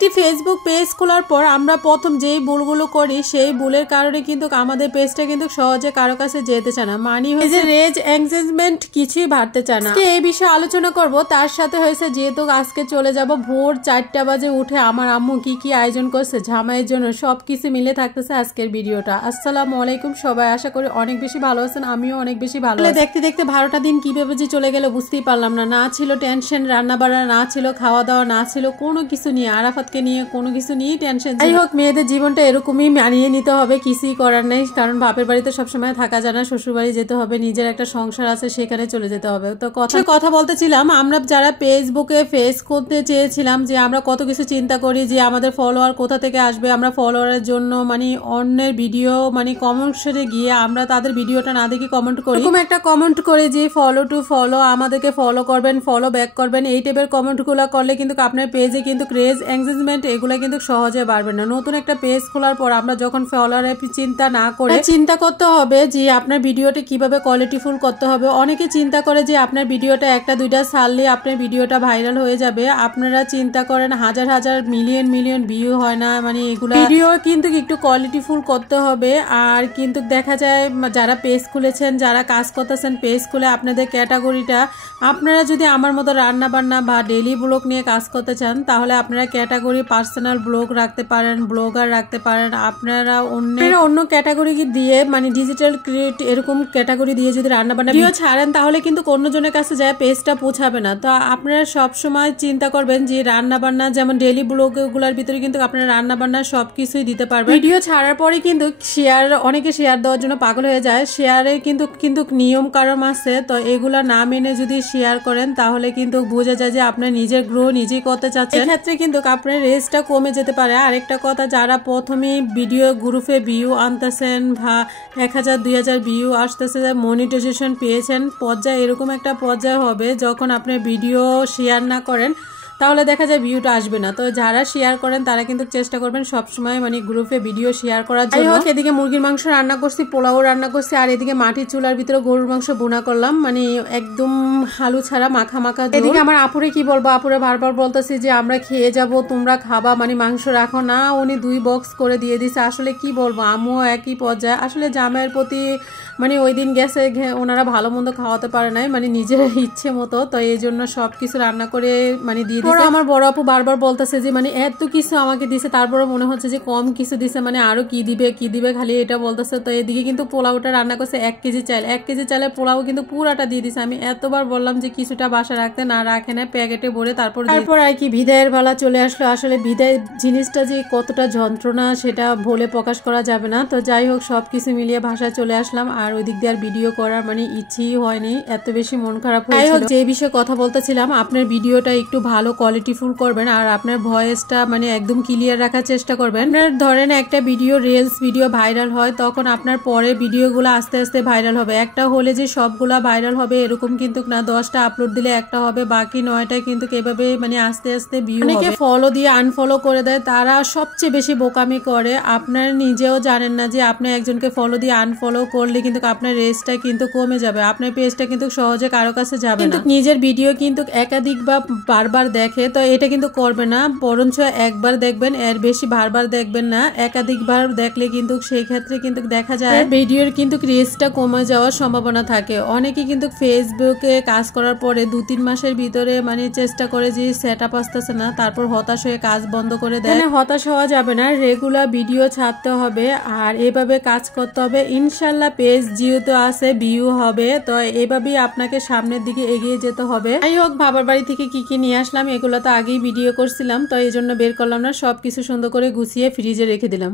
একটি Facebook page খোলার পর আমরা প্রথম যেই ভুলগুলো করি সেই ভুলের কারণে কিন্তু আমাদের পেজটা কিন্তু সহজে কারো কাছে যেতে চায় না, মানি হয়েছে রেজ এঙ্গেজমেন্ট কিছুই বাড়তে চায় না। এই বিষয়ে আলোচনা করব। তার সাথে হয়েছে যেহেতু আজকে চলে যাব ভোর 4টা বাজে উঠে আমার আম্মু কি কি আয়োজন করছে জামাইয়ের জন্য সবকিছু মিলে থাকতেছে আজকের ভিডিওটা। আসসালামু আলাইকুম সবাই, আশা করি অনেক বেশি ভালো আছেন, আমিও অনেক বেশি ভালো আছি। দেখতে দেখতে 12টা দিন কিভাবে যে চলে গেল বুঝতেই পারলাম না। না ছিল টেনশন রান্না বান্না, না ছিল খাওয়া দাওয়া, না ছিল কোনো কিছু নিয়ে, আরাফাতকে নিয়ে কোনো কিছু নিয়েই টেনশন। যাই হোক, মেয়েদের জীবনটা এরকমই মানিয়ে নিতে হবে, কিছুই করার নেই। কারণ বাপের বাড়িতে সবসময় থাকা যায় না, শ্বশুর বাড়ি যেতে হবে, নিজের একটা সংসার আছে সেখানে চলে যেতে হবে। তো কথা বলতেছিলাম, আমরা যারা ফেসবুকে ফেস করতে চেয়েছিলাম যে আমরা কত কিছু চিন্তা করি যে আমাদের ফলোয়ার কোথা থেকে আসবে, আমরা ফলোয়ারের জন্য মানে অন্যের ভিডিও মানে কমেন্টসে গিয়ে আমরা তাদের ভিডিওটা না দেখে কমেন্ট করি, এরকম একটা কমেন্ট করে যে ফলো টু ফলো, আমাদেরকে ফলো করবেন, ফলো ব্যাক করবেন, এই টাইপের কমেন্টগুলো করলে কিন্তু আপনার পেজে কিন্তু ক্রেজ এঙ্গেজমেন্ট এগুলো কিন্তু সহজে বাড়বে না। নতুন একটা পেজ খোলার পর আমরা যখন ফলোয়ারের চিন্তা না করে চিন্তা করতে হবে যে আপনার ভিডিওটা কিভাবে কোয়ালিটিফুল করতে হবে। অনেকে চিন্তা করে যে আপনার ভিডিওটা একটা দুইটা ছাড়লে আপনার ভিডিওটা ভাইরাল হয়ে যাবে। আপনারা চিন্তা করেন হাজার হাজার মিলিয়ন মিলিয়ন ভিউ হয় না, মানে এগুলো ভিডিও কিন্তু একটু কোয়ালিটিফুল করতে হবে। আর কিন্তু দেখা যায় যারা পেজ খুলেছেন, যারা কাজ করতেছেন পেজ খুলে, আপনাদের ক্যাটাগরিটা আপনারা যদি আমার মতো রান্না বান্না বা ডেইলি ব্লগ নিয়ে কাজ করতে চান তাহলে আপনারা ক্যাটাগরি পার্সোনাল ব্লগ রাখতে পারেন, ব্লগার রাখতে পারেন। আপনারা অন্য ক্যাটাগরি দিয়ে মানে ডিজিটাল ক্রিয়েট এরকম ক্যাটাগরি দিয়ে যদি রান্না বান্না ভিডিও ছাড়েন তাহলে কিন্তু অন্যজনের কাছে যায় পেজটা পৌঁছাবে না। তো আপনারা সবসময় চিন্তা করবেন যে রান্না বান্না যেমন ডেইলি ব্লগগুলোর ভিতরে কিন্তু আপনারা রান্না বান্না সবকিছুই দিতে পারবেন। ভিডিও ছাড়ার পরে কিন্তু অনেকে শেয়ার দেওয়ার জন্য পাগল হয়ে যায়। শেয়ারের কিন্তু নিয়ম কারণ আছে, তো এগুলা না মেনে যদি শেয়ার করেন তাহলে কিন্তু বোঝা যায় যে আপনার নিজের গ্রো নিজেই করতে চাচ্ছেন, এক্ষেত্রে কিন্তু আপনার রেসটা কমে যেতে পারে। আরেকটা কথা, যারা প্রথমে ভিডিও গ্রুপে ভিউ আনতেছেন বা 1000-2000 ভিউ আসতেছে, মনিটাইজেশন পেয়েছেন, পর্যায়ে এরকম একটা পর্যায়ে হবে যখন আপনার ভিডিও শেয়ার না করেন তাহলে দেখা যায় ভিউটা আসবে না। তো যারা শেয়ার করেন তারা কিন্তু চেষ্টা করবেন সবসময় মানে গ্রুপে ভিডিও শেয়ার করার জন্য। এদিকে মুরগির মাংস রান্না করছি, পোলাও রান্না করছি, আর এদিকে মাটির চুলার ভিতরে গরুর মাংস বোনা করলাম, মানে একদম আলু ছাড়া মাখা মাখা। এদিকে আমার আপুরে কি বলবো, আপুরে বারবার বলতেছি যে আমরা খেয়ে যাব, তোমরা খাবা, মানে মাংস রাখো না। উনি 2 বক্স করে দিয়ে দিছে। আসলে কি বলবো, আমিও একই পর্যায়ে। আসলে জামাইয়ের প্রতি মানে ওই দিন গেছে ওনারা ভালো মন্দ খাওয়াতে পারে নাই, মানে নিজের ইচ্ছে মতো, তো এই জন্য সবকিছু রান্না করে মানে দিয়ে দিচ্ছে। আমার বড় আপু বারবার বলতেছে যে মানে এত কিছু আমাকে দিছে, তারপরে মনে হচ্ছে যে কম কিছু দিছে, মানে আরো কি দিবে খালি এটা বলতেছে। তো এদিকে কিন্তু পোলাওটা রান্না করছে 1 কেজি চাল, 1 কেজি চালে পোলাও কিন্তু পুরাটা দিয়ে দিছে। আমি এতবার বললাম যে কিছুটা বাসা রাখতে, না রাখে না, প্যাকেটে ভরে তারপর আর কি বিদায়ের বেলা চলে আসলো। আসলে বিদায় জিনিসটা যে কতটা যন্ত্রণা সেটা বলে প্রকাশ করা যাবে না। তো যাই হোক, সবকিছু মিলিয়ে ভাষায় চলে আসলাম। আর ওই দিক দিয়ে আর ভিডিও করার মানে ইচ্ছেই হয়নি, এত বেশি মন খারাপ হয়েছিল। যাই হোক, যে বিষয়ে কথা বলতেছিলাম, আপনার ভিডিওটা একটু ভালো কোয়ালিটিফুল করবেন আর আপনার ভয়েসটা মানে একদম ক্লিয়ার রাখার চেষ্টা করবেন। আপনার ধরেন একটা ভিডিও রিলস ভিডিও ভাইরাল হয়, তখন আপনার পরের ভিডিওগুলো আস্তে আস্তে ভাইরাল হবে। একটা হলে যে সবগুলা ভাইরাল হবে এরকম কিন্তু না, 10টা আপলোড দিলে একটা হবে, বাকি 9টা কিন্তু এভাবে মানে আস্তে আস্তে ভিউ হবে। অনেকে ফলো দিয়ে আনফলো করে দেয়, তারা সবচেয়ে বেশি বোকামি করে। আপনার নিজেও জানেন না যে আপনি একজনকে ফলো দিয়ে আনফলো করলে কিন্তু আপনার রেসটা কিন্তু কমে যাবে, আপনার পেজটা কিন্তু সহজে কারো কাছে যাবে না। নিজের ভিডিও কিন্তু একাধিক বা বারবার দেখে, তো এটা কিন্তু করবে না, বরঞ্চ একবার দেখবেন, এর বেশি বারবার দেখবেন না। একাধিকবার দেখলে কিন্তু সেই ক্ষেত্রে কিন্তু দেখা যায় ভিডিওর কিন্তু রিচটা কমে যাওয়ার সম্ভাবনা থাকে। অনেকে কিন্তু ফেসবুকে কাজ করার পরে 2-3 মাসের ভিতরে মানে চেষ্টা করে যে সেটআপ আসতেছে না, তারপর হতাশ হয়ে কাজ বন্ধ করে দেয়। হতাশ হওয়া যাবে না, রেগুলার ভিডিও ছাড়তে হবে আর এভাবে কাজ করতে হবে। ইনশাল্লাহ পেজ যেহেতু আছে ভিউ হবে, তো এভাবেই আপনাকে সামনের দিকে এগিয়ে যেতে হবে। যাই হোক, বাবার বাড়ি থেকে কি কি নিয়ে আসলাম এগুলো তো আগেই ভিডিও করছিলাম, তো এই জন্য বের করলাম না, সবকিছু সুন্দর করে গুছিয়ে ফ্রিজে রেখে দিলাম।